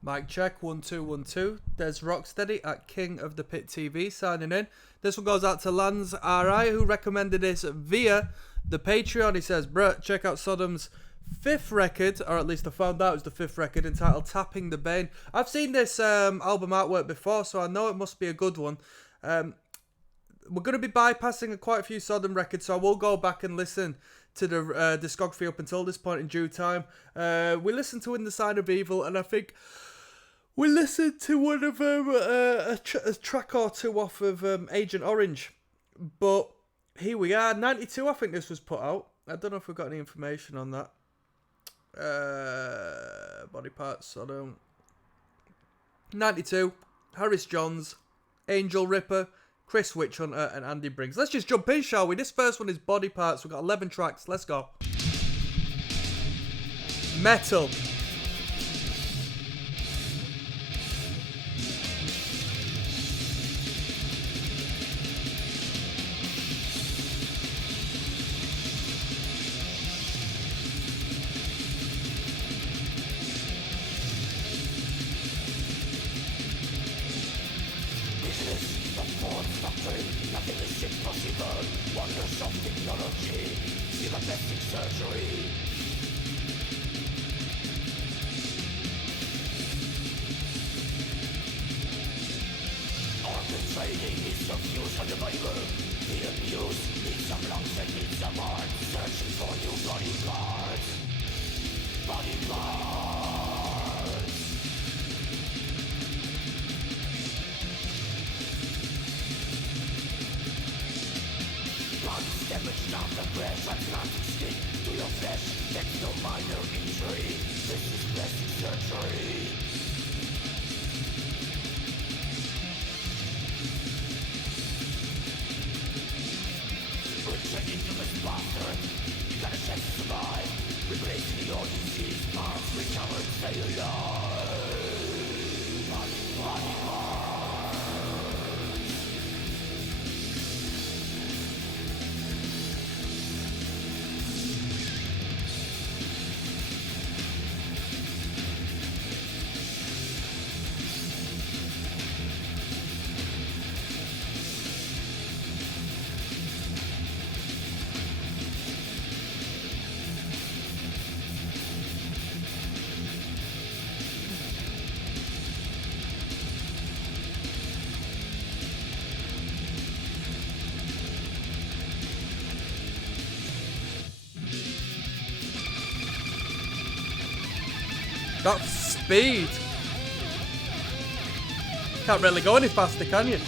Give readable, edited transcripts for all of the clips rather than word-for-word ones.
Mic check, 1 2 1 2. There's Rocksteady at King of the Pit TV signing in. This one goes out to Lance RI, who recommended this via the Patreon. He says, bruh, check out Sodom's 5th record, or at least I found out it was the 5th record, entitled Tapping the Bane. I've seen this album artwork before, so I know it must be a good one. We're going to be bypassing quite a few Sodom records, so I will go back and listen to the discography up until this point in due time. We listened to In the Sign of Evil, and I think we listened to one of them, a track or two off of Agent Orange. But here we are, 92 I think this was put out. I don't know if we've got any information on that. Body Parts, Sodom. 92, Harris Johns, Angel Ripper, Chris Witchhunter and Andy Briggs. Let's just jump in, shall we? This first one is Body Parts. We've got 11 tracks. Let's go. Metal. That's speed. Can't really go any faster, can you?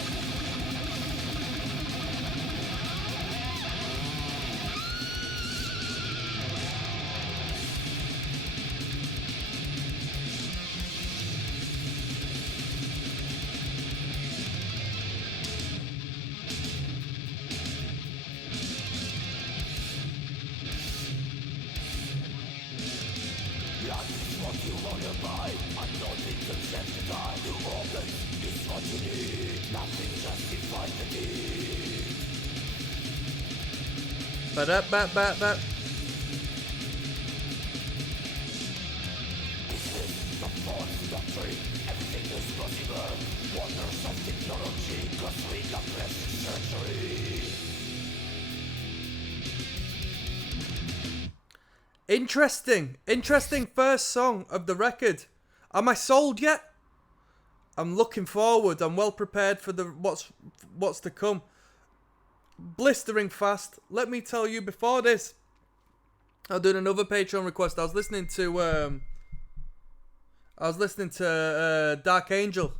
Ba-da-ba-ba-ba. Interesting first song of the record. Am I sold yet? I'm looking forward. I'm well prepared for the what's to come. Blistering fast. Let me tell you, before this, I was doing another Patreon request. I was listening to Dark Angel,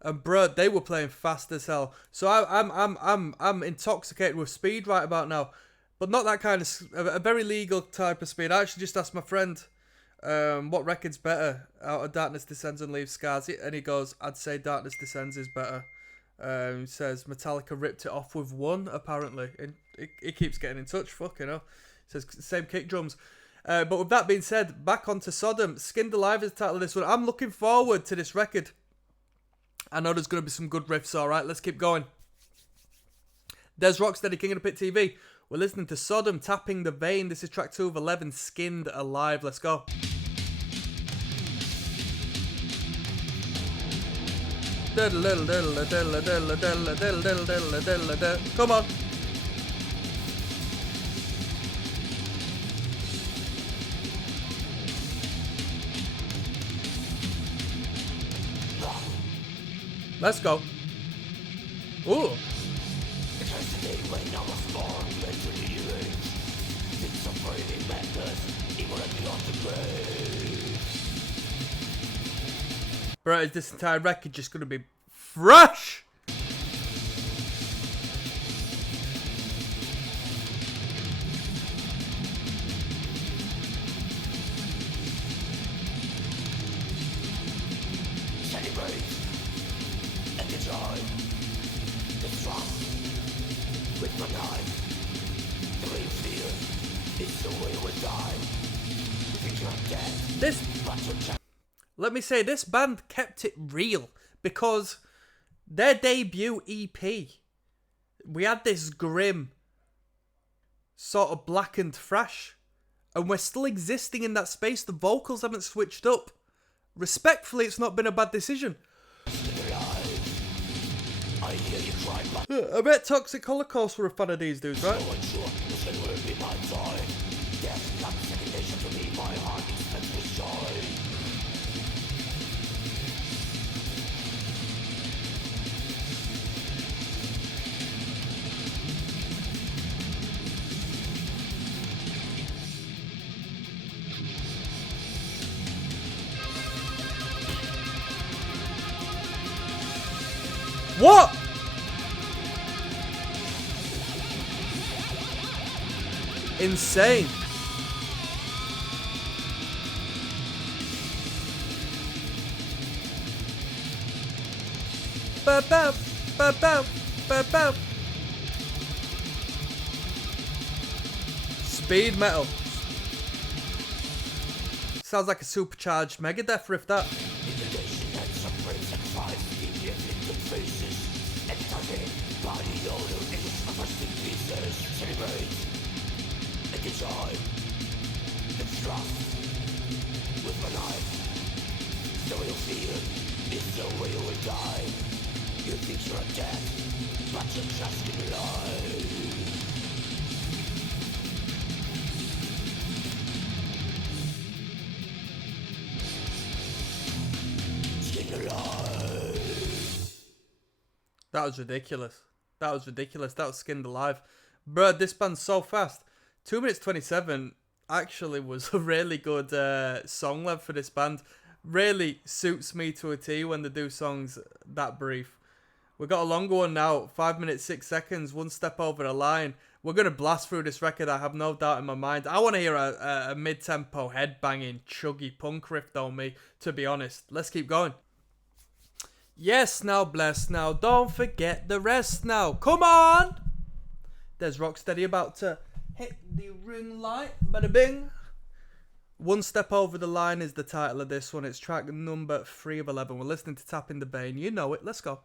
and bro, they were playing fast as hell. So I'm intoxicated with speed right about now, but not that kind of a very legal type of speed. I actually just asked my friend, what record's better out of Darkness Descends and Leaves Scars, and he goes, I'd say Darkness Descends is better. He says Metallica ripped it off with one, apparently. He keeps getting in touch, fuck, you know. He says same kick drums. But with that being said, back onto Sodom. Skinned Alive is the title of this one. I'm looking forward to this record. I know there's going to be some good riffs, alright. Let's keep going. There's Rocksteady, King of the Pit TV. We're listening to Sodom, Tapping the Bane. This is track 2 of 11, Skinned Alive. Let's go. Come on. Let's go. Ooh. Bro, is this entire record just gonna be fresh? Let me say, this band kept it real, because their debut EP, we had this grim, sort of blackened thrash, and we're still existing in that space. The vocals haven't switched up. Respectfully, it's not been a bad decision. I bet Toxic Holocaust were a fan of these dudes, right? What? Insane. Ba ba ba ba ba ba. Speed metal. Sounds like a supercharged Megadeth riff, that. That was ridiculous. That was ridiculous. That was skinned alive. Bruh, this band's so fast. 2 minutes 27 actually was a really good song length for this band. Really suits me to a T when they do songs that brief. We've got a longer one now. 5 minutes 6 seconds. One step over the line. We're going to blast through this record, I have no doubt in my mind. I want to hear a mid-tempo, head-banging, chuggy punk riff, though, me, to be honest. Let's keep going. Yes, now bless now. Don't forget the rest now. Come on! There's Rocksteady about to hit the ring light. Bada bing. One Step Over the Line is the title of this one. It's track number 3 of 11. We're listening to Tap in the Bane. You know it. Let's go.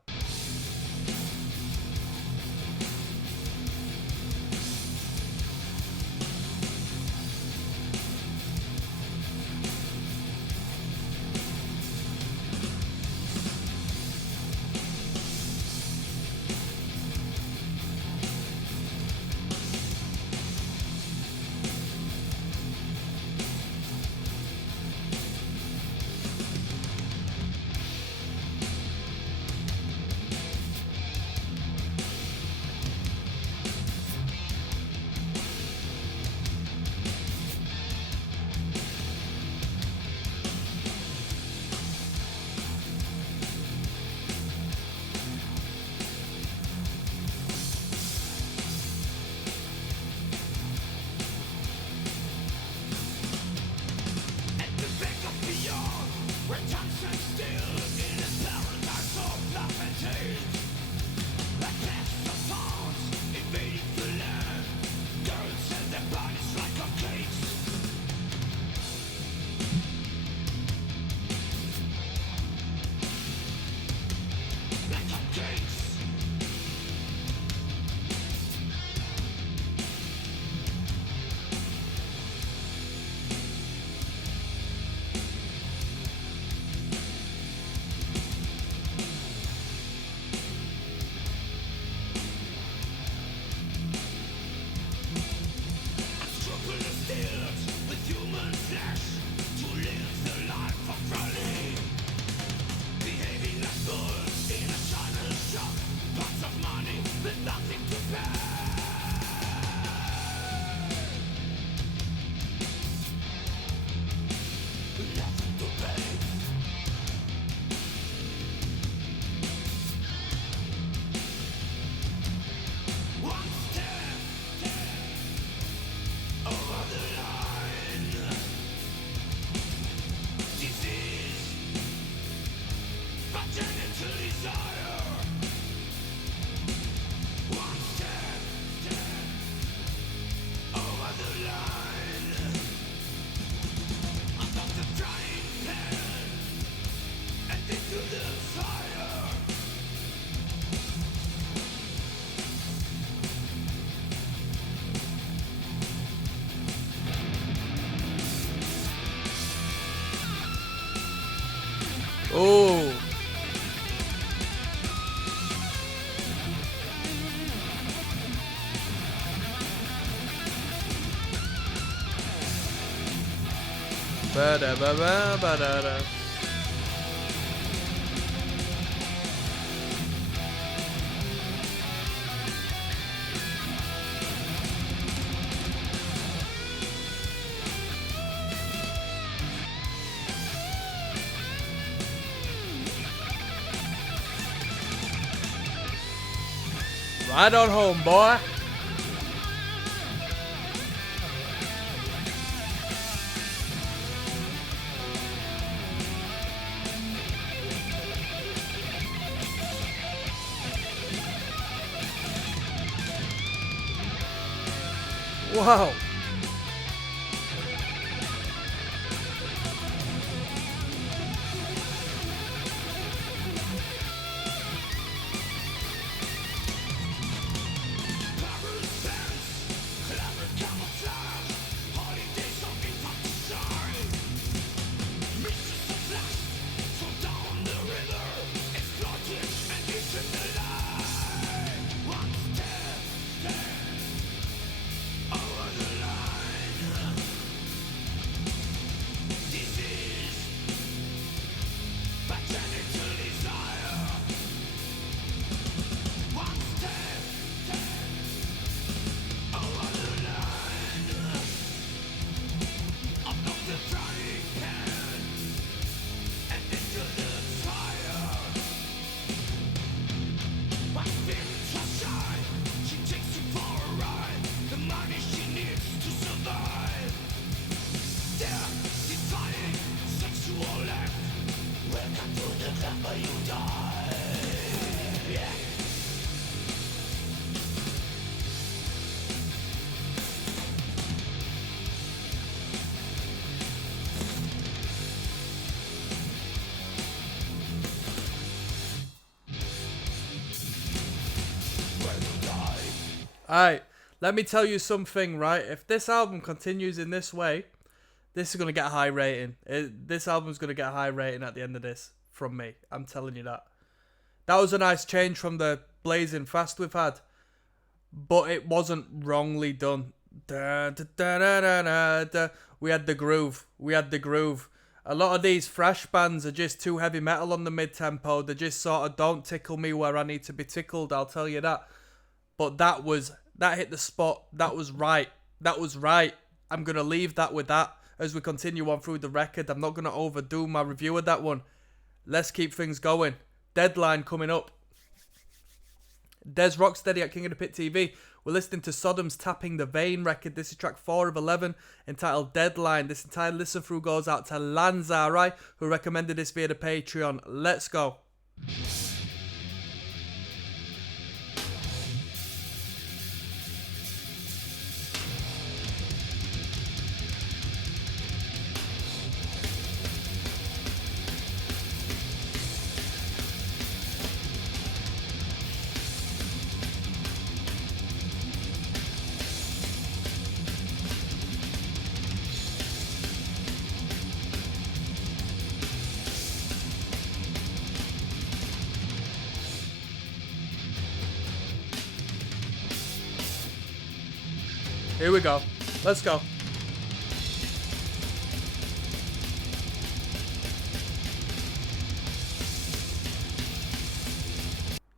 Oh. Ba-da-ba-ba-ba-da-da. Right on home, boy. Wow. Alright, let me tell you something, right? If this album continues in this way, this is going to get a high rating. This album's going to get a high rating at the end of this, from me. I'm telling you that. That was a nice change from the blazing fast we've had, but it wasn't wrongly done. Da, da, da, da, da, da. We had the groove. We had the groove. A lot of these thrash bands are just too heavy metal on the mid-tempo. They just sort of don't tickle me where I need to be tickled, I'll tell you that. But that hit the spot. That was right. That was right. I'm going to leave that with that as we continue on through the record. I'm not going to overdo my review of that one. Let's keep things going. Deadline coming up. Des Rocksteady at King of the Pit TV. We're listening to Sodom's Tapping the Vein record. This is track 4 of 11, entitled Deadline. This entire listen through goes out to Lanzarai, who recommended this via the Patreon. Let's go. Here we go. Let's go.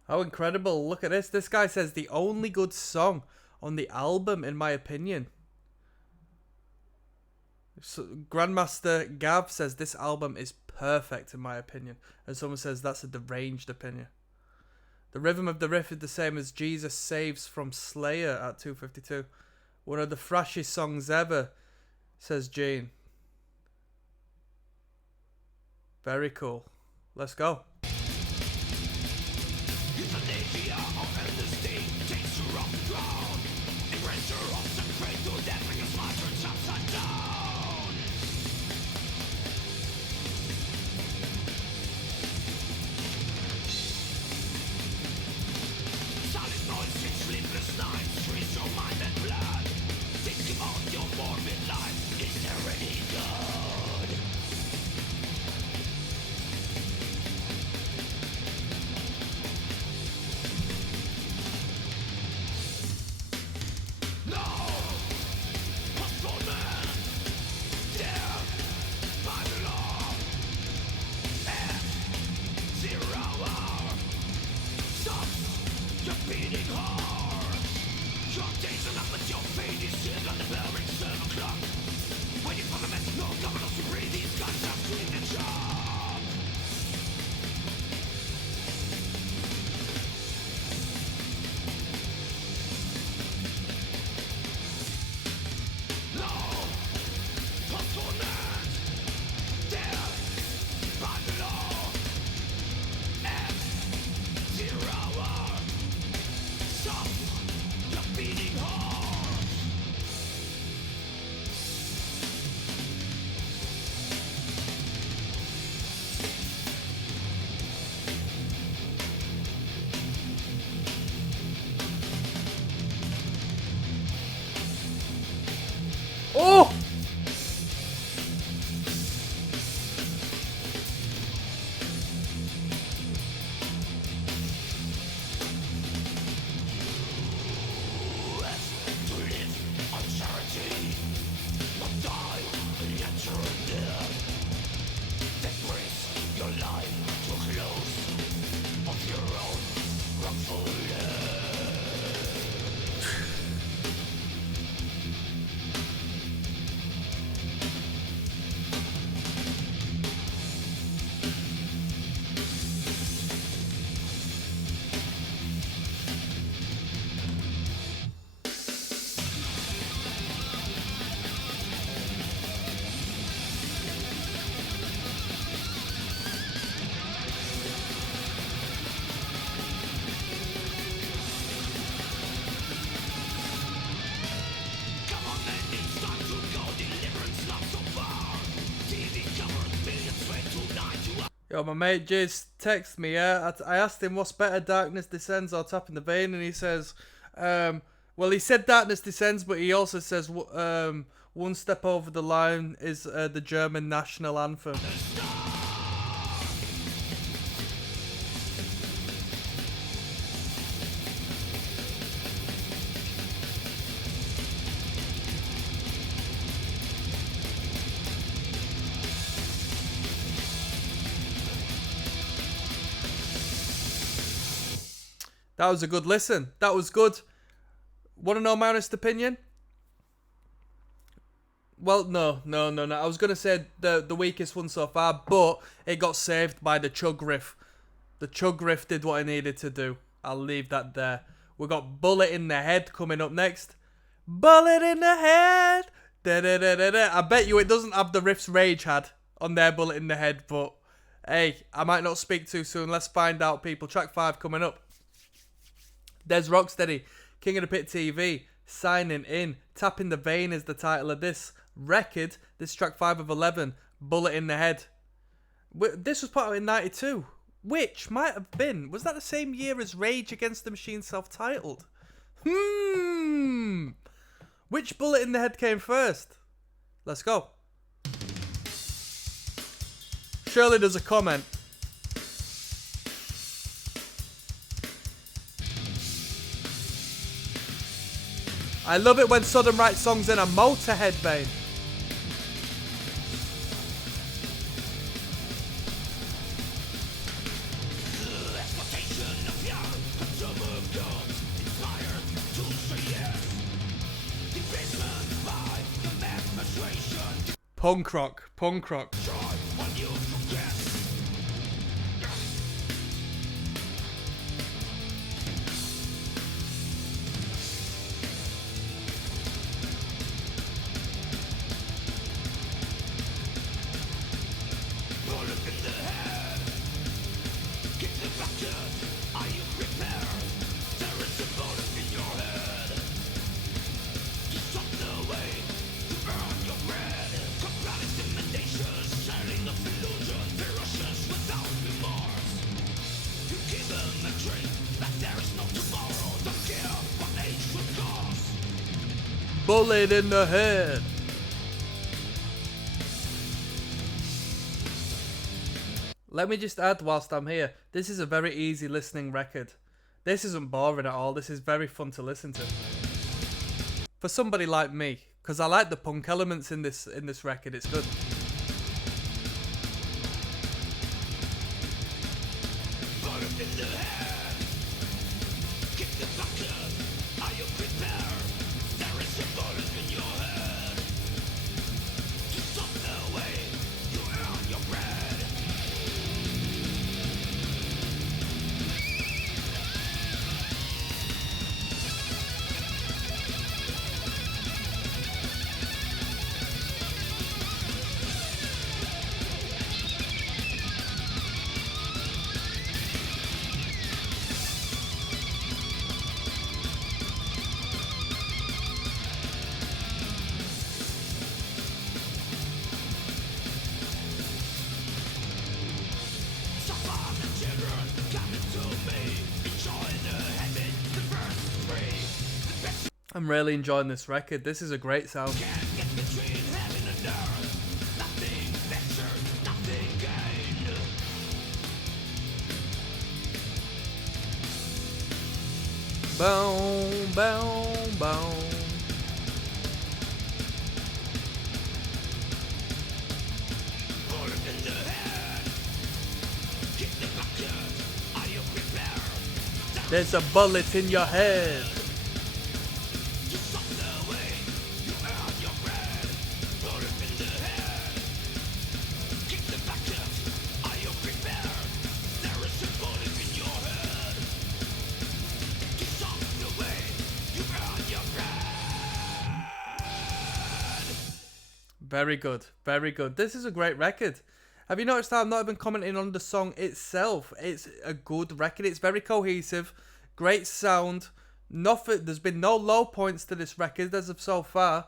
How incredible. Look at this. This guy says the only good song on the album, in my opinion. So, Grandmaster Gav says this album is perfect, in my opinion. And someone says that's a deranged opinion. The rhythm of the riff is the same as Jesus Saves from Slayer at 2:52. One of the thrashiest songs ever, says Gene. Very cool. Let's go. Oh! Yo, my mate just texted me, yeah? I asked him what's better, Darkness Descends or Tapping the Vein, and he says, well, he said Darkness Descends, but he also says One Step Over the Line is the German national anthem. That was a good listen. That was good. Want to know my honest opinion? Well, no. I was going to say the weakest one so far, but it got saved by the chug riff. The chug riff did what it needed to do. I'll leave that there. We got Bullet in the Head coming up next. Bullet in the Head! Da-da-da-da-da. I bet you it doesn't have the riffs Rage had on their Bullet in the Head, but hey, I might not speak too soon. Let's find out, people. Track 5 coming up. There's ROCKSTEADY, King of the Pit TV, signing in. Tapping the Vein is the title of this record. This track 5 of 11, Bullet in the Head. This was put out in 92, which might have been, was that the same year as Rage Against the Machine self-titled? Which Bullet in the Head came first? Let's go. Shirley does a comment. I love it when Sodom writes songs in a Motorhead vein. Punk rock, punk rock. Are you prepared? bullet in the head. Let me just add whilst I'm here, this is a very easy listening record. This isn't boring at all, this is very fun to listen to. For somebody like me, because I like the punk elements in this record, it's good. I'm really enjoying this record. This is a great sound. Boom, boom, boom. There's a bullet in your head. Very good, very good. This is a great record. Have you noticed how I'm not even commenting on the song itself? It's a good record. It's very cohesive, great sound. Nothing. There's been no low points to this record as of so far.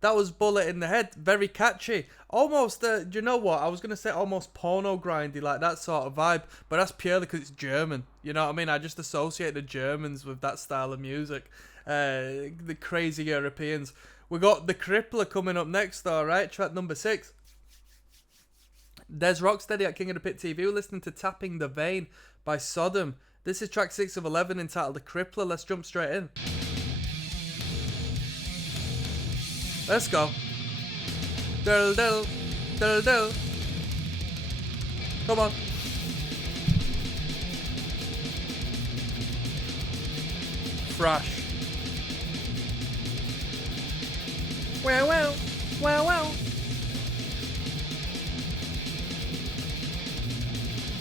That was Bullet in the Head. Very catchy. Almost, do you know what? I was going to say almost porno grindy, like that sort of vibe. But that's purely because it's German. You know what I mean? I just associate the Germans with that style of music. The crazy Europeans. We got The Crippler coming up next, alright? Track number 6. There's Rocksteady at King of the Pit TV. We're listening to Tapping the Vein by Sodom. This is track 6 of 11 entitled The Crippler. Let's jump straight in. Let's go. Diddle, diddle, diddle, diddle. Come on. Thrash. Wow, wow, wow, wow.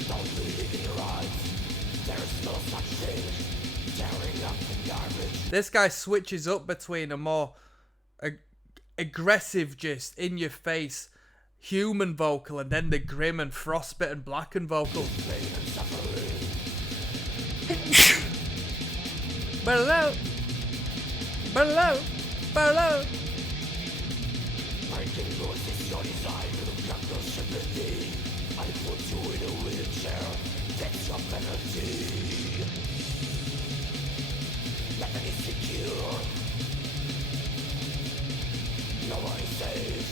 Don't believe in your eyes. There's no such thing. Tearing up the garbage. This guy switches up between a more aggressive, just in your face human vocal, and then the grim and frostbitten blackened vocal. Below, below, below. Breaking yours is your desire to cut your sympathy. I put you in a wheelchair. That's your penalty. Nothing is secure. Nobody's safe.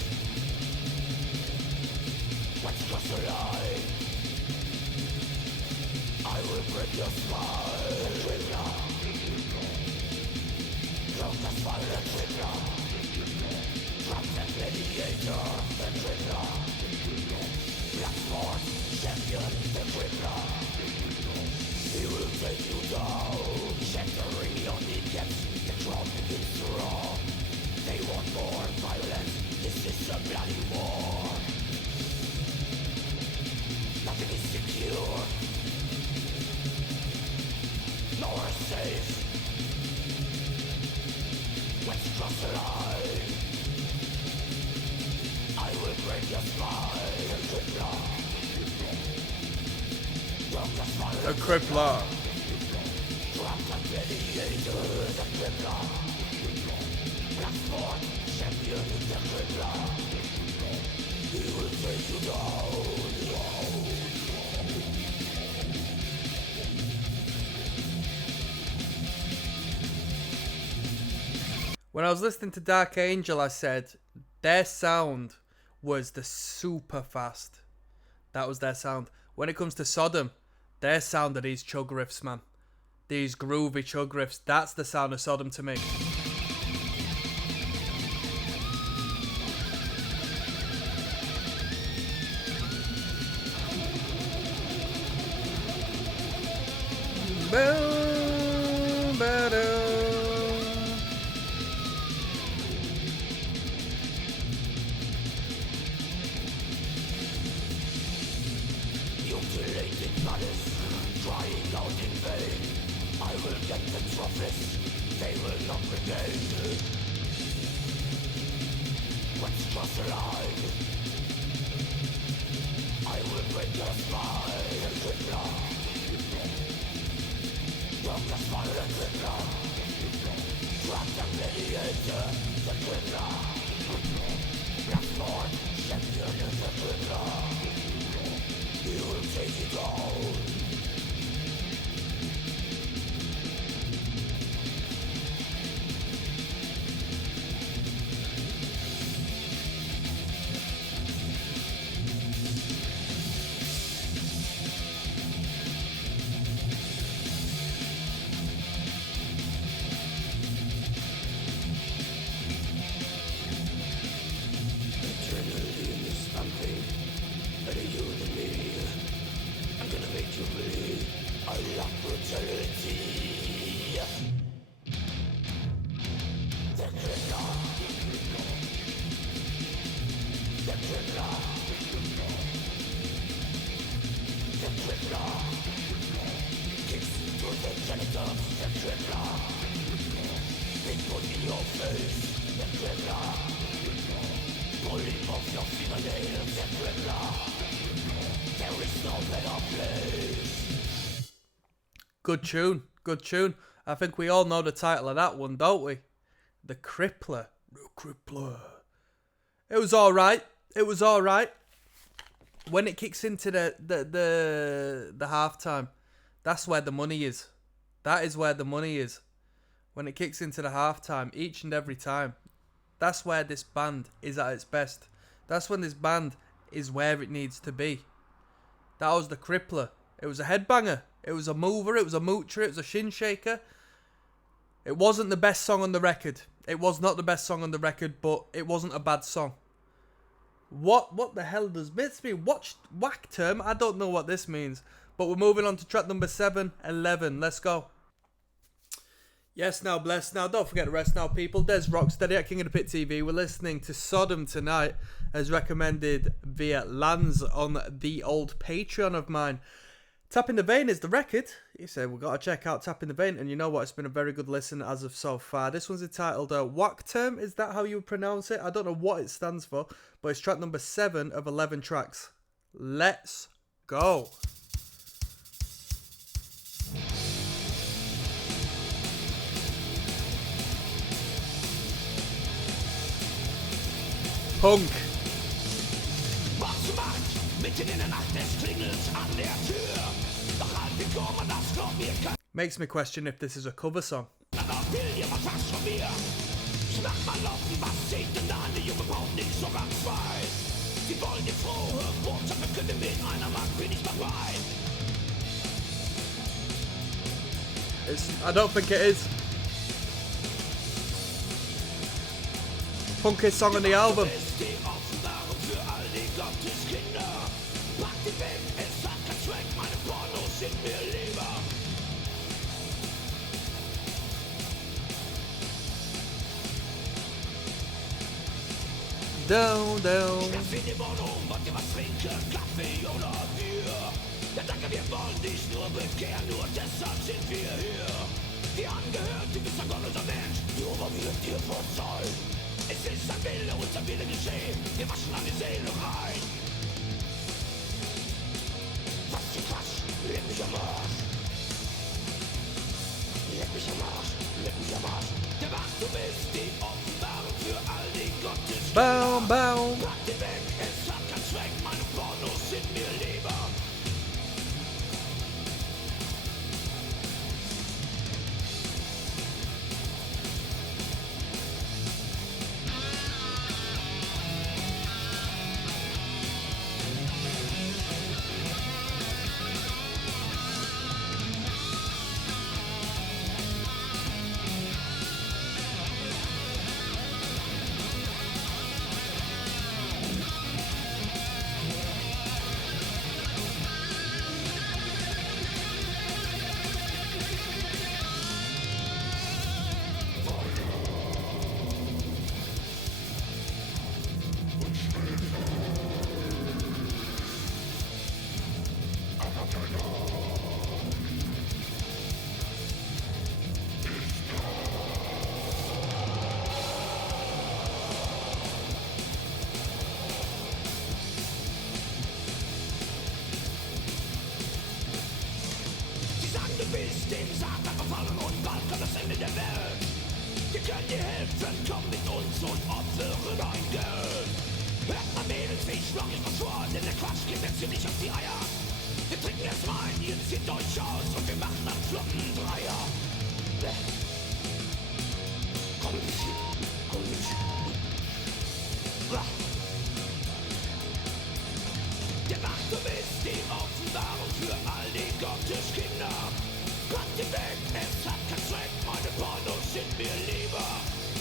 Let's cross the line. I will break your spine. The Crippler. Drop the spine, the Crippler. Drop the gladiator, the Crippler. Black Sports champion, the Crippler. He will take you down. Shattering your kneecaps. The crowd begins to roar. They want more violence. This is a bloody war. Nothing is secure. Nowhere safe. Let's cross the line. I will break your spine. The Crippler. Drop the gladiator, the Crippler. Black Sport champion, the Crippler. He will take you down. When I was listening to Dark Angel, I said their sound was the super fast. That was their sound. When it comes to Sodom, their sound are these chug riffs, man. These groovy chug riffs. That's the sound of Sodom to me. Boom, ba-dum. Mutilated bodies, crying out in vain. I will get the trophies, they will not regain. Let's cross the line. I will break your spine and crippler. Darkness, fire and crippler. Drag the gladiator, the crippler. Blackthorn, champion is the crippler. You will take it all. Adrenaline is something better you than me. I'm gonna make you bleed. I love brutality. The criminal. The criminal. The criminal. Kicks to the genitals. The criminal. Big put in your face. The criminal. Pulling off your fingernails. The criminal. There is no better place. Good tune. Good tune. I think we all know the title of that one, don't we? The Crippler. The Crippler. It was alright. It was alright. When it kicks into the halftime, that's where the money is. That is where the money is. When it kicks into the halftime, each and every time. That's where this band is at its best. That's when this band is where it needs to be. That was the Crippler. It was a headbanger. It was a mover. It was a moocher. It was a shin shaker. It wasn't the best song on the record. It was not the best song on the record, but it wasn't a bad song. What the hell does this mean? Whack term? I don't know what this means. But we're moving on to track number 7, 11. Let's go. Yes, now, bless. Now, don't forget the rest now, people. There's Rocksteady at King of the Pit TV. We're listening to Sodom tonight, as recommended via Lans on the old Patreon of mine. Tap in the Vein is the record. He said, we've got to check out Tap in the Vein. And you know what? It's been a very good listen as of so far. This one's entitled Whack Term. Is that how you pronounce it? I don't know what it stands for, but it's track number 7 of 11 tracks. Let's go. Punk. Makes me question if this is a cover song. I don't think it is. Punkest song on the album. Down, down. Es ist ein Wille und ein Wille geschehen. Wir waschen an die Seele rein. Was für Quatsch, leck mich am Arsch. Leck mich am Arsch, leck mich am Arsch. Der Macht, du bist die Offenbarung für all die Gottes. Baum, Baum. Pack die weg, es hat keinen Zweck. Meine Pornos sind mir lieber. du bist dem Satan verfallen und bald kommt das Ende der Welt. Wir können dir helfen, komm mit uns und opfere dein Geld. Hört mal Mädels, ich schlag euch was vor, denn der Quatsch geht jetzt ziemlich auf die Eier. Wir trinken erst Wein, ihr zieht euch aus und wir machen einen flotten Dreier. Komm mit, komm mit. Der Wachturm ist die Offenbarung für all die Gotteskinder. Gott die weg, es hat keinen Zweck, meine Pornos sind mir lieber.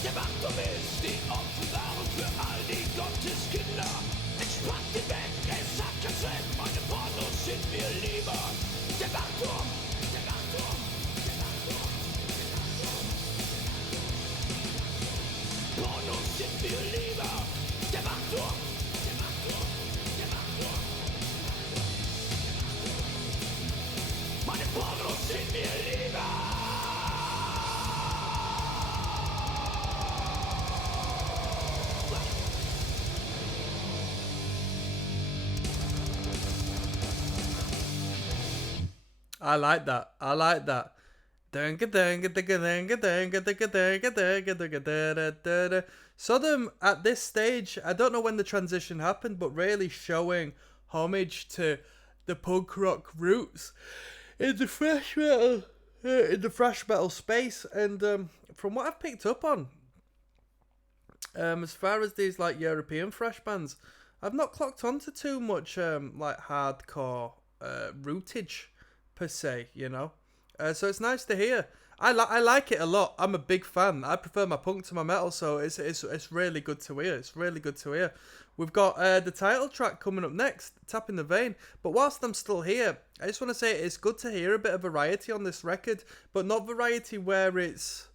Der Wachturm ist die Offenbarung für all die Gotteskinder. Entspannt die weg, es hat keinen Zweck, meine Pornos sind mir lieber. Der Wachturm, der Wachturm, der Wachturm, der Wachturm. Pornos sind mir lieber. Der Wachturm, der Wachturm, der Wachturm. Meine Pornos sind mir lieber. I like that. I like that. Sodom at this stage, I don't know when the transition happened, but really showing homage to the punk rock roots in the thrash metal space. And from what I've picked up on, as far as these like European thrash bands, I've not clocked onto too much like hardcore rootage per se, you know. So it's nice to hear. I like it a lot. I'm a big fan. I prefer my punk to my metal, so it's really good to hear. It's really good to hear. We've got the title track coming up next, Tapping the Vein. But whilst I'm still here, I just want to say it's good to hear a bit of variety on this record, but not variety where it's,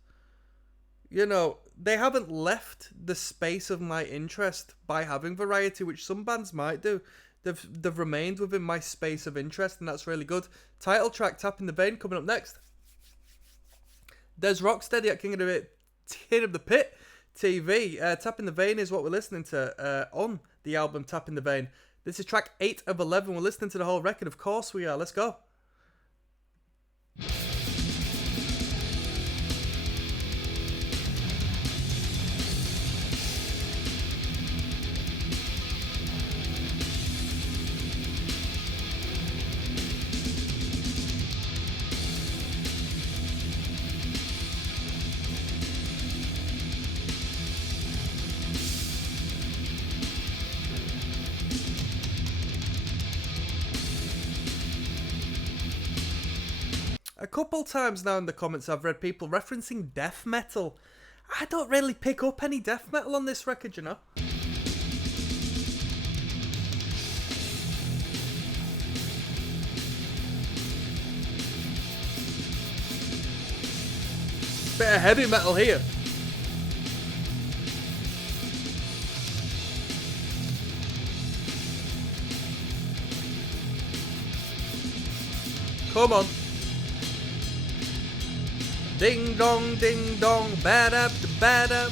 you know, they haven't left the space of my interest by having variety, which some bands might do. They've remained within my space of interest, and that's really good. Title track, Tapping the Vein, coming up next. There's Rocksteady at King of the Pit TV. Tapping the Vein is what we're listening to on the album Tapping the Vein. This is track 8 of 11. We're listening to the whole record. Of course we are. Let's go. A couple times now in the comments I've read people referencing death metal. I don't really pick up any death metal on this record, you know. Bit of heavy metal here. Come on. Ding dong, bad up, bad up.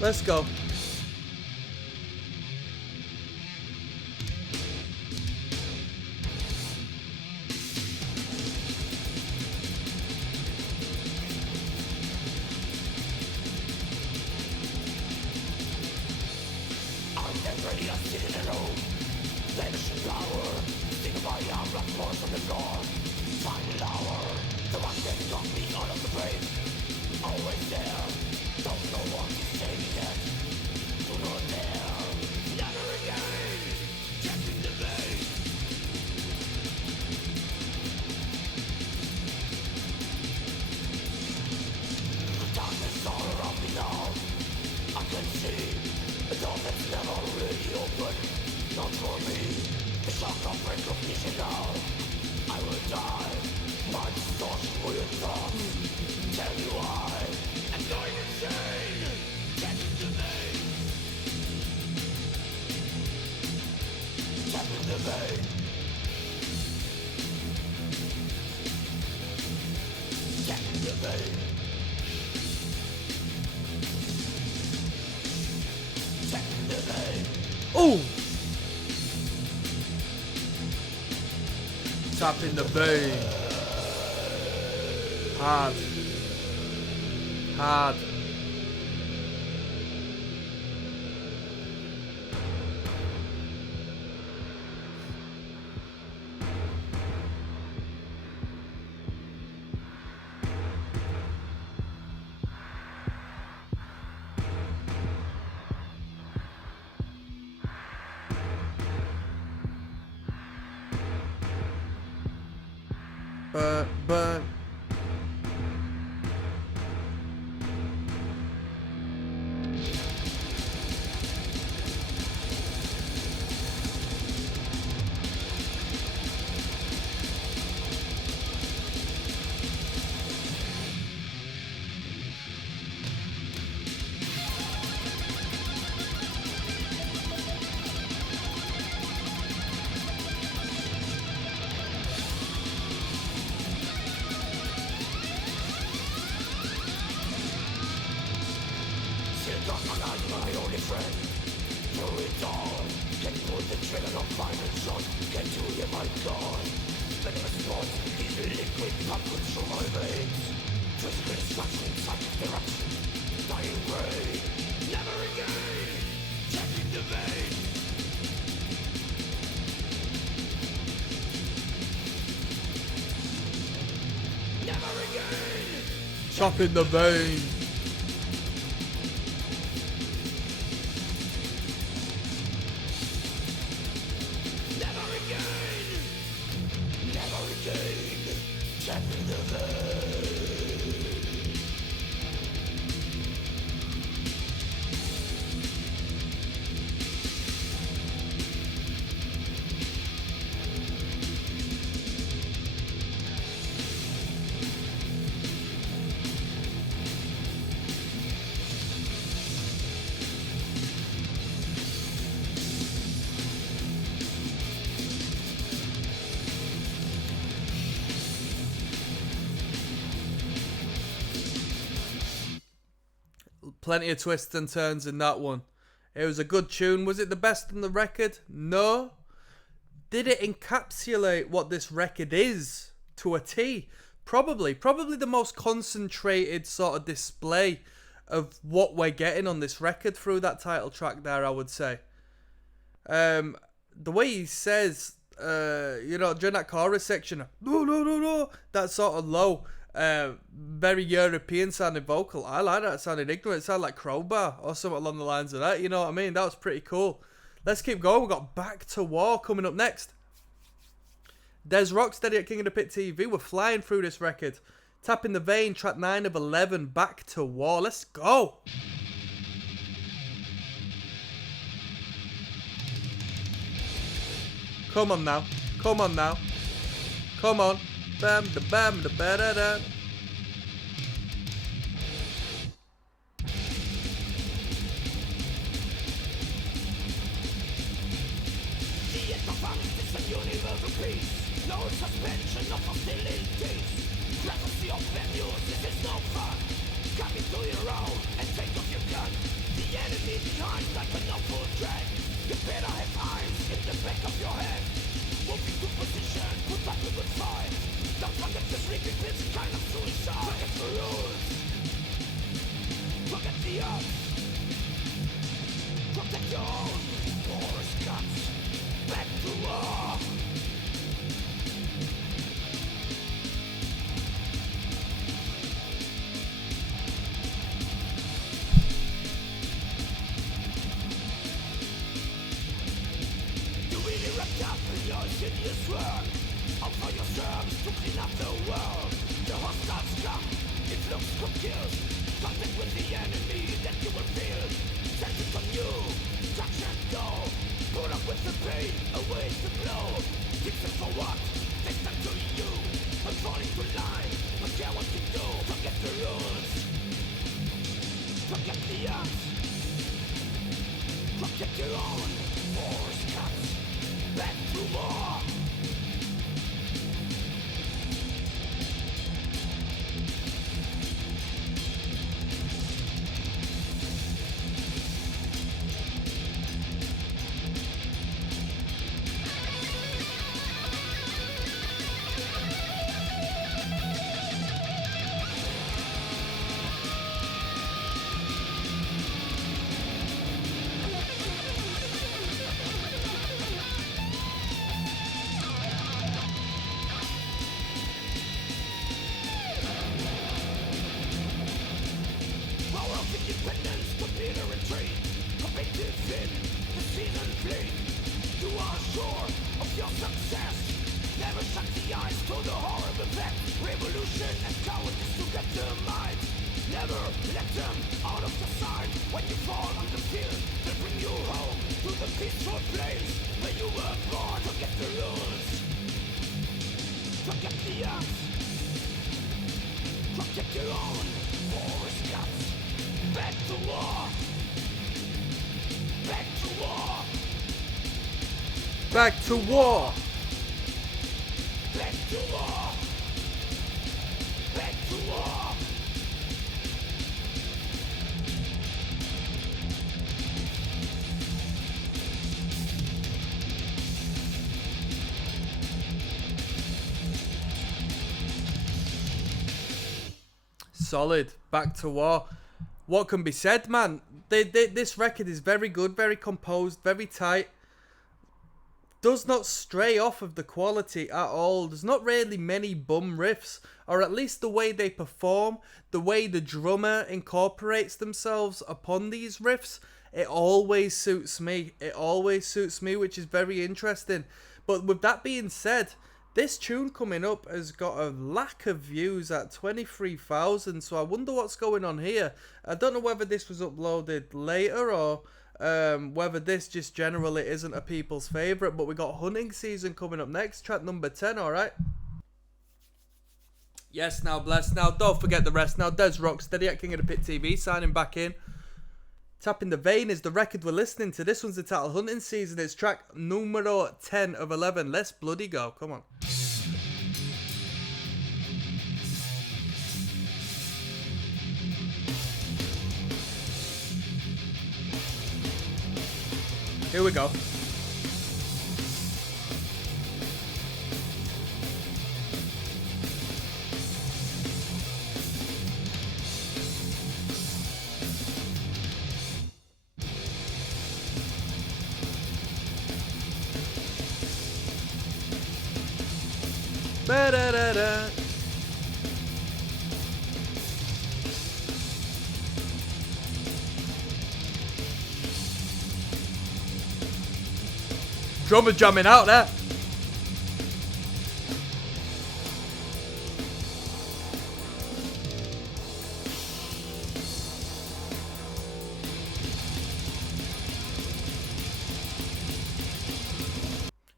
Let's go. I will die, my thoughts will come. tell you why. I'm going insane. Tapping the vein. Tapping the vein. Tapping the vein. Tapping the vein. Oh! Tap in the vein. Hard. Hard. But my only friend. Through it all, can pull the trigger of final shot. Can you hear my God? Venomous thoughts, these liquid pumpkins through my veins. Physical destruction, psychic direction, dying brain. Never again, tapping the vein. Never again. tap in the vein. Plenty of twists and turns in that one. It was a good tune. Was it the best on the record? No. Did it encapsulate what this record is to a T? Probably. Probably the most concentrated sort of display of what we're getting on this record through that title track there, I would say. The way he says, during that chorus section, no, that sort of low, very European sounding vocal. I like that. It sounded ignorant. It sounded like Crowbar or something along the lines of that. You know what I mean? That was pretty cool. Let's keep going. We've got Back to War coming up next. There's Rocksteady at King of the Pit TV. We're flying through this record. Tapping the Vein, track 9 of 11, Back to War. Let's go. Come on now. Come on now. Come on. Bam da bam da ba da da. The performance is a universal peace. No suspension of hostilities. Prophecy of venues, this is no fun. Come into your own and take off your gun. The enemy behind like an awful drag. You better have eyes in the back of your head. Move into position, put up a good fight. Don't forget the sleeping pills, kind of suicide. Forget the rules. Forget the odds. Protect your own. War is guts. Back to war. You really wrapped up in your insidious work. Offer yourselves to clean up the world. The hostiles come, it looks confused. Contact with the enemy that you will feel. Send it on you, touch and go. Put up with the pain, away the blow. Fix them for what? Take them to you. I'm falling to line, but Forget what to do, forget the rules. Forget the acts. Forget your own force cuts. Back to war. Independence would be the retreat. Committed sin, the season fleet. You are sure of your success. Never shut the eyes to the horrible effect. Revolution and cowardice to get their mind. Never let them out of the sight. When you fall on the field, they'll bring you home to the peaceful place where you were born. Forget the rules. Forget the acts. Forget your own forest guts. Back to war. Back to war. Back to war. Back to war. Back to war. Solid. Back to war. What can be said, man? This record is very good, very composed, very tight. Does not stray off of the quality at all. There's not really many bum riffs, or at least the way they perform, the way the drummer incorporates themselves upon these riffs. It always suits me. It always suits me, which is very interesting. But with that being said, this tune coming up has got a lack of views at 23,000, so I wonder what's going on here. I don't know whether this was uploaded later or whether this just generally isn't a people's favourite, but we got Hunting Season coming up next, track number 10, alright? Yes, now bless. Now don't forget the rest. Now Des Rocksteady at King of the Pit TV signing back in. Tapping the Vein is the record we're listening to. This one's the title Hunting Season. It's track numero 10 of 11. Let's bloody go. Come on. Here we go. Ba-da-da-da. Drummer jamming out there.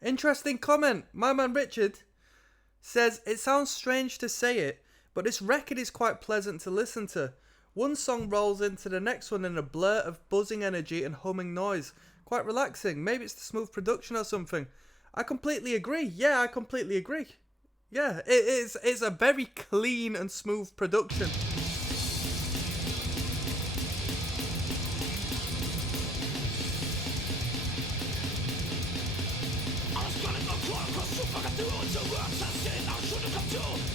Interesting comment. My man Richard says, it sounds strange to say it, but this record is quite pleasant to listen to. One song rolls into the next one in a blur of buzzing energy and humming noise. Quite relaxing. Maybe it's the smooth production or something. I completely agree. Yeah, I completely agree. Yeah, it's a very clean and smooth production.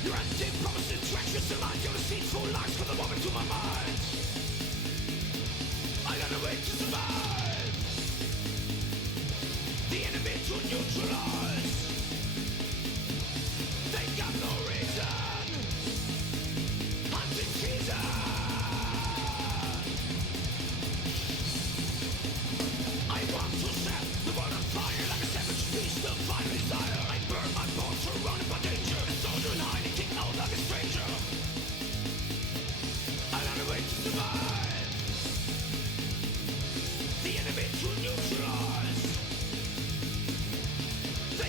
Your empty promises, treacherous in mind, your deceitful lies from the moment to my mind. I gotta wait to survive. The enemy to neutralize. They got no reason. Hunting season. I want to set the world on fire like a savage beast of fire desire. I burn my bones surrounded by danger. Soldier and hiding, king out like a stranger. I gotta wait to survive. The enemy to neutralize. They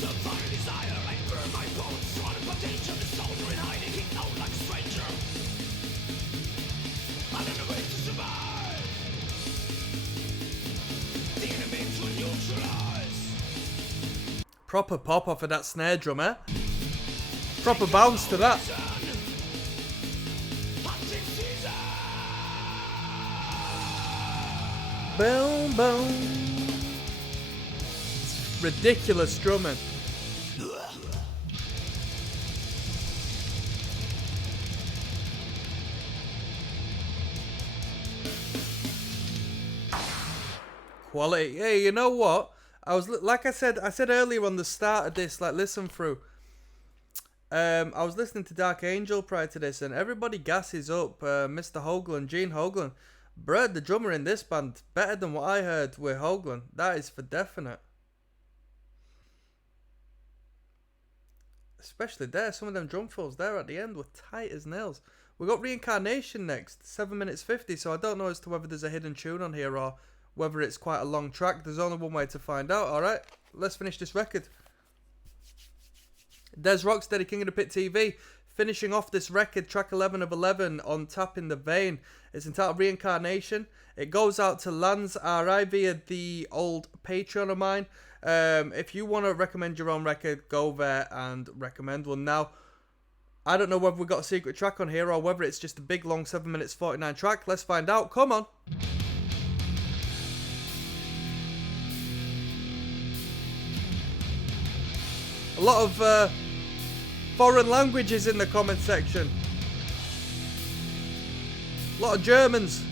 The fire desire, I burn my bones. On a potential, the soldier in hiding, he out like a stranger. I don't know way to survive. The enemy to neutralize. Proper pop off of that snare drum, eh? Proper bounce to that. Boom, boom. It's ridiculous drumming. Quality. Hey, you know what? I was like I said earlier on the start of this, like listen through. I was listening to Dark Angel prior to this, and everybody gasses up Mr. Hoagland, Gene Hoagland. Bruh, the drummer in this band, better than what I heard with Hoagland. That is for definite. Especially there, some of them drum fills there at the end were tight as nails. We got Reincarnation next, 7 minutes 50, so I don't know as to whether there's a hidden tune on here or whether it's quite a long track. There's only one way to find out, alright? Let's finish this record. There's Rocksteady, King of the Pit TV, finishing off this record, track 11 of 11 on Tap in the Vein. It's entitled Reincarnation. It goes out to Lance R.I. via the old Patreon of mine. If you want to recommend your own record, go there and recommend one. Now, I don't know whether we got a secret track on here or whether it's just a big long 7 minutes 49 track. Let's find out. Come on. A lot of foreign languages in the comment section. A lot of Germans.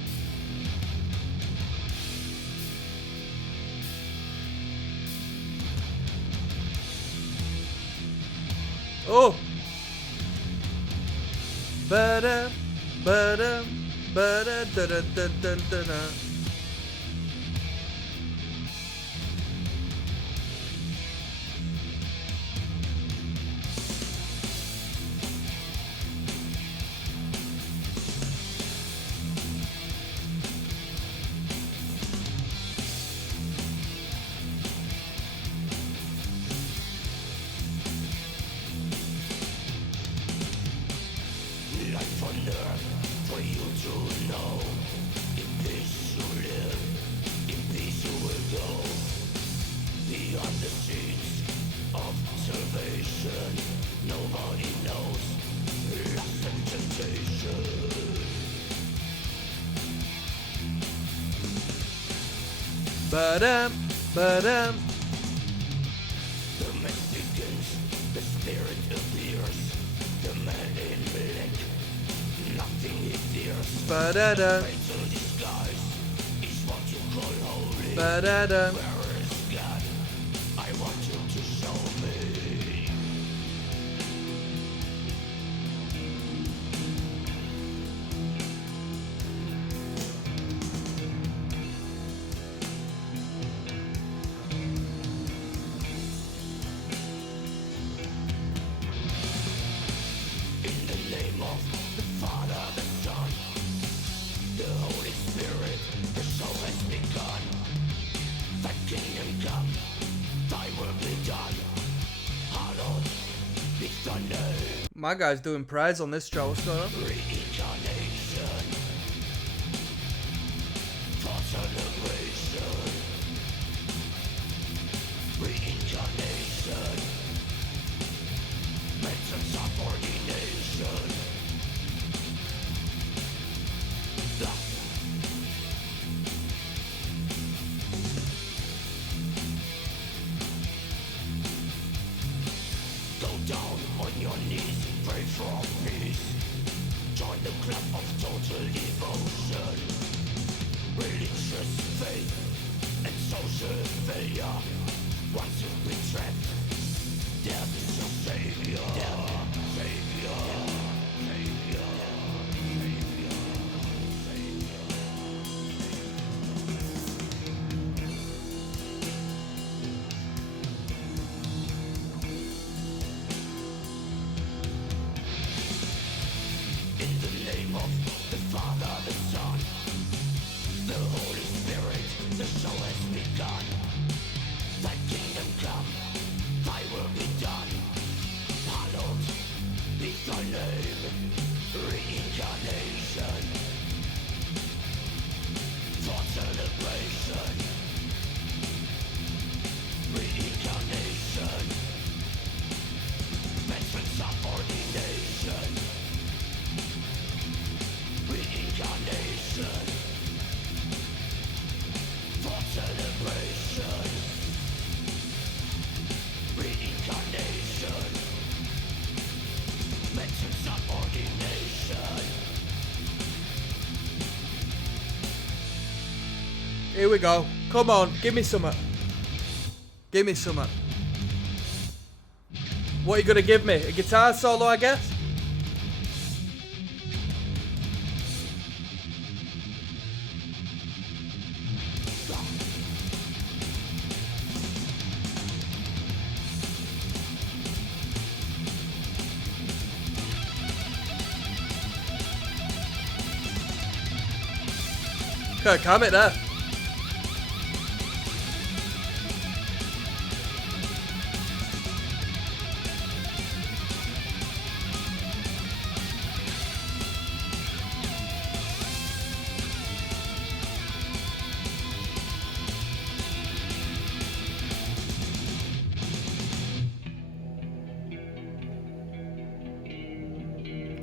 Oh. Ba-da, ba-da, ba-da, da-da-da-da-da-da. Ba-dum, ba-dum. The mess begins, the spirit appears. The man in black, nothing is fierce. Ba-da-da. Fatal disguise is what you call holy. Ba-da-da. Where is God? I want you to show me. In the name of the Father, the Son, the Holy Spirit, the soul has begun. Thy kingdom come, thy will be done. Hallowed be thy name. My guy's doing prize on this show. What's going on? Reincarnation for celebration. Reincarnation, mental subordination. Go down on your knees, pray for peace. Join the club of total devotion. Religious faith and social failure. Once you've been trapped, death is your savior. Death, savior, savior, savior, savior. In the name of the Father, the Son, the Holy Spirit, the show has begun. Thy kingdom come, thy will we go. Come on, give me some. Give me some. What are you gonna give me? A guitar solo, I guess? Can't calm it there.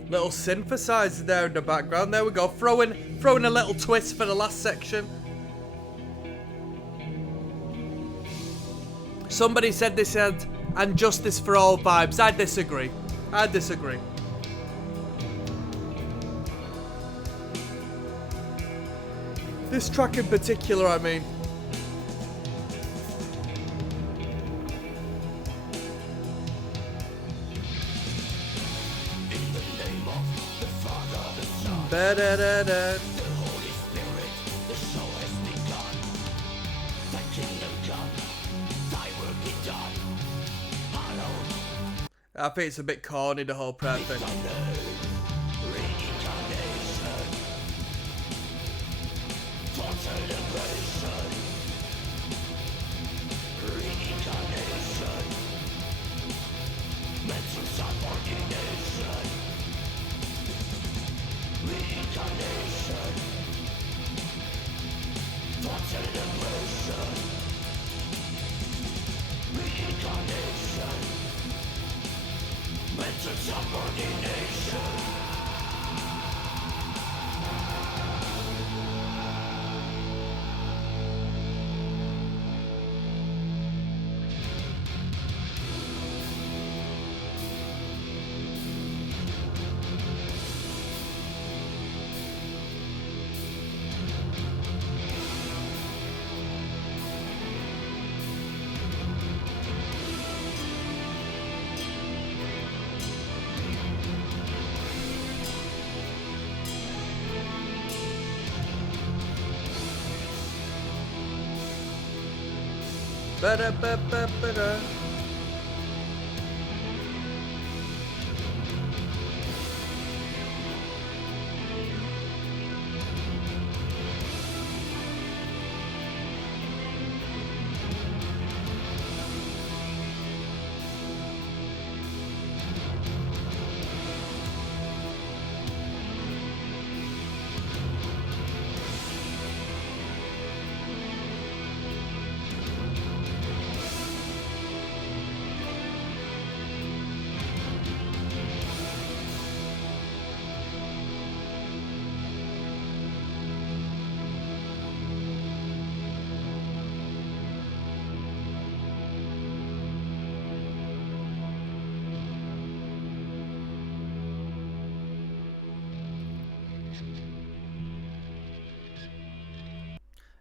Little synthesizer there in the background. There we go. Throwing a little twist for the last section. Somebody said this had "and justice for all" vibes. I disagree. I disagree. This track in particular, I mean. Ba-da-da-da. The Holy Spirit, the show has begun. Thy kingdom come, thy will be done. Hallowed, I think it's a bit corny, the whole prayer thing. reincarnation, for celebration. Reincarnation, mental subordination. Reincarnation, for celebration. Reincarnation, mental subordination. Ba-da-ba-ba-ba-da.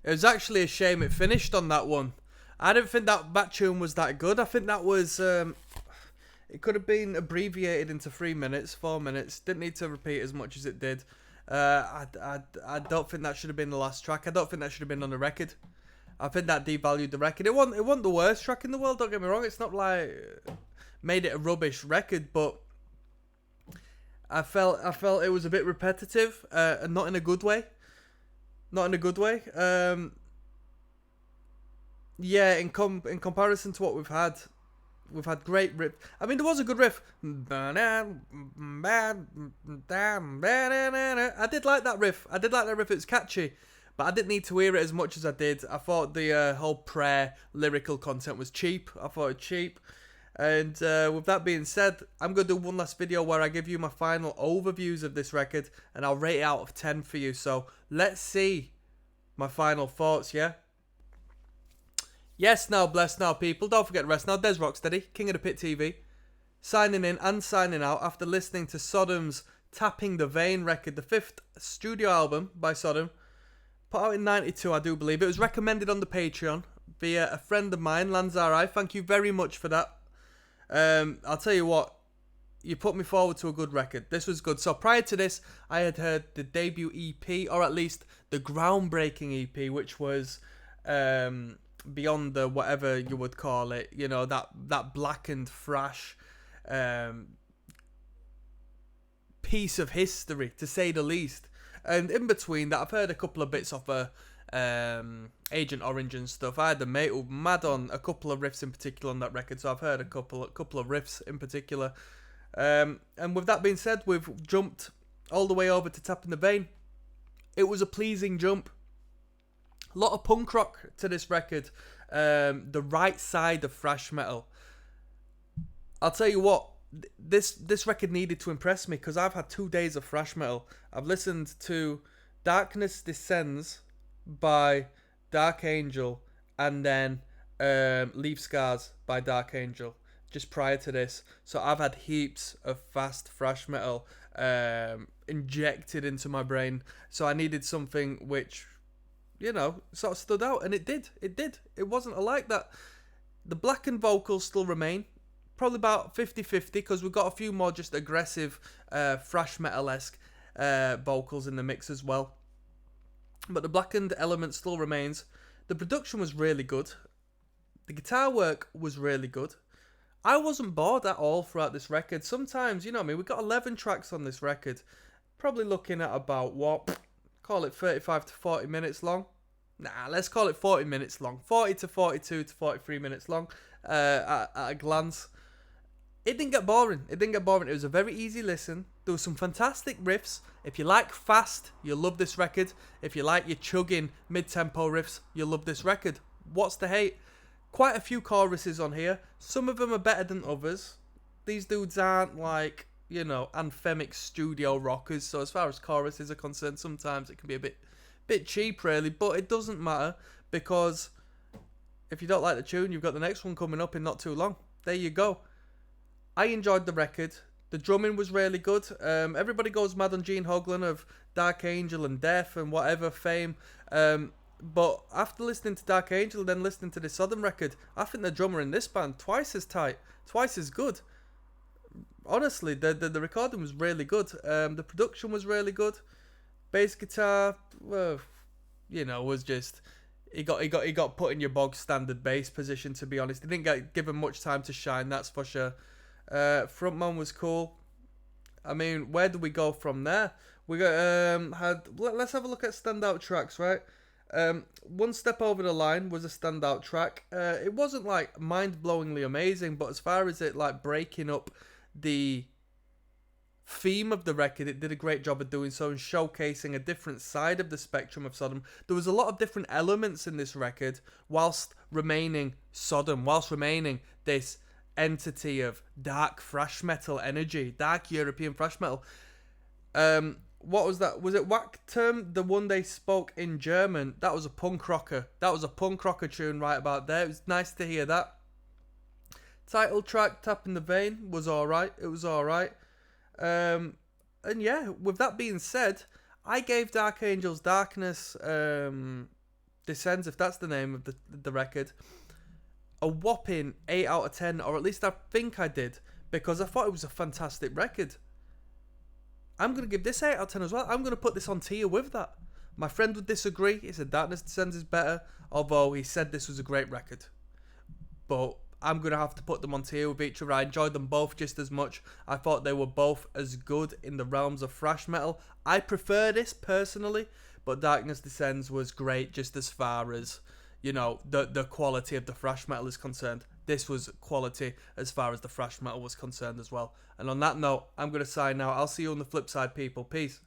It was actually a shame it finished on that one. I didn't think that tune was that good. I think that was it could have been abbreviated into 3 minutes, 4 minutes. Didn't need to repeat as much as it did. I don't think that should have been the last track. I don't think that should have been on the record. I think that devalued the record. It wasn't the worst track in the world. Don't get me wrong. It's not like made it a rubbish record, but I felt it was a bit repetitive, and not in a good way. Not in a good way. Yeah, in comparison to what we've had great riff. I mean, there was a good riff. I did like that riff. It was catchy, but I didn't need to hear it as much as I did. I thought the whole prayer lyrical content was cheap. And with that being said, I'm going to do one last video where I give you my final overviews of this record, and I'll rate it out of 10 for you. So let's see my final thoughts, yeah? Yes, now, bless now, people. Don't forget to rest now. Des Rocksteady, King of the Pit TV, signing in and signing out after listening to Sodom's Tapping the Vein record, the 5th studio album by Sodom. Put out in 92, I do believe. It was recommended on the Patreon via a friend of mine, Lanzarai. Thank you very much for that. I'll tell you what, you put me forward to a good record. This was good. So prior to this, I had heard the debut EP, or at least the groundbreaking EP, which was beyond the whatever you would call it. You know, that blackened thrash piece of history, to say the least. And in between that, I've heard a couple of bits off Agent Orange and stuff. I had a mate who mad on a couple of riffs in particular on that record, so I've heard a couple of riffs in particular. And with that being said, we've jumped all the way over to Tap in the Vein. It was a pleasing jump. A lot of punk rock to this record. The right side of thrash metal. I'll tell you what, this record needed to impress me, because I've had 2 days of thrash metal. I've listened to Darkness Descends by Dark Angel, and then Leave Scars by Dark Angel just prior to this. So I've had heaps of fast thrash metal injected into my brain. So I needed something which, you know, sort of stood out, and it did. It wasn't like that. The blackened vocals still remain. Probably about 50-50, because we've got a few more just aggressive thrash metal-esque vocals in the mix as well. But the blackened element still remains. The production was really good. The guitar work was really good. I wasn't bored at all throughout this record. Sometimes, you know what I mean, we've got 11 tracks on this record. Probably looking at about, call it 35 to 40 minutes long. Nah, let's call it 40 minutes long. 40 to 42 to 43 minutes long at a glance. It didn't get boring. It was a very easy listen. There were some fantastic riffs. If you like fast, you'll love this record. If you like your chugging mid-tempo riffs, you'll love this record. What's the hate? Quite a few choruses on here. Some of them are better than others. These dudes aren't like, you know, anthemic studio rockers. So as far as choruses are concerned, sometimes it can be a bit cheap, really. But it doesn't matter, because if you don't like the tune, you've got the next one coming up in not too long. There you go. I enjoyed the record. The drumming was really good. Everybody goes mad on Gene Hoglan of Dark Angel and Death and whatever fame. But after listening to Dark Angel and then listening to the Sodom record, I think the drummer in this band twice as tight, twice as good. Honestly, the recording was really good. The production was really good. Bass guitar, well, you know, was just he got put in your bog standard bass position. To be honest, he didn't get given much time to shine. That's for sure. Frontman was cool. I mean, where do we go from there? We got let's have a look at standout tracks, right? One Step Over the Line was a standout track. It wasn't like mind-blowingly amazing, but as far as it like breaking up the theme of the record, it did a great job of doing so and showcasing a different side of the spectrum of Sodom. There was a lot of different elements in this record, whilst remaining Sodom, whilst remaining this entity of dark thrash metal energy, dark European thrash metal. What was that? Was it Wachturm, the one they spoke in German? That was a punk rocker. That was a punk rocker tune right about there. It was nice to hear that. Title track, Tap in the Vein, was alright. It was alright. And yeah, with that being said, I gave Dark Angel's Darkness Descends, if that's the name of the record, a whopping 8 out of 10, or at least I think I did, because I thought it was a fantastic record. I'm going to give this 8 out of 10 as well. I'm going to put this on tier with that. My friend would disagree. He said Darkness Descends is better, although he said this was a great record. But I'm going to have to put them on tier with each other. I enjoyed them both just as much. I thought they were both as good in the realms of thrash metal. I prefer this personally, but Darkness Descends was great just as far as, you know, the quality of the thrash metal is concerned. This was quality as far as the thrash metal was concerned as well. And on that note, I'm going to sign out. I'll see you on the flip side, people. Peace.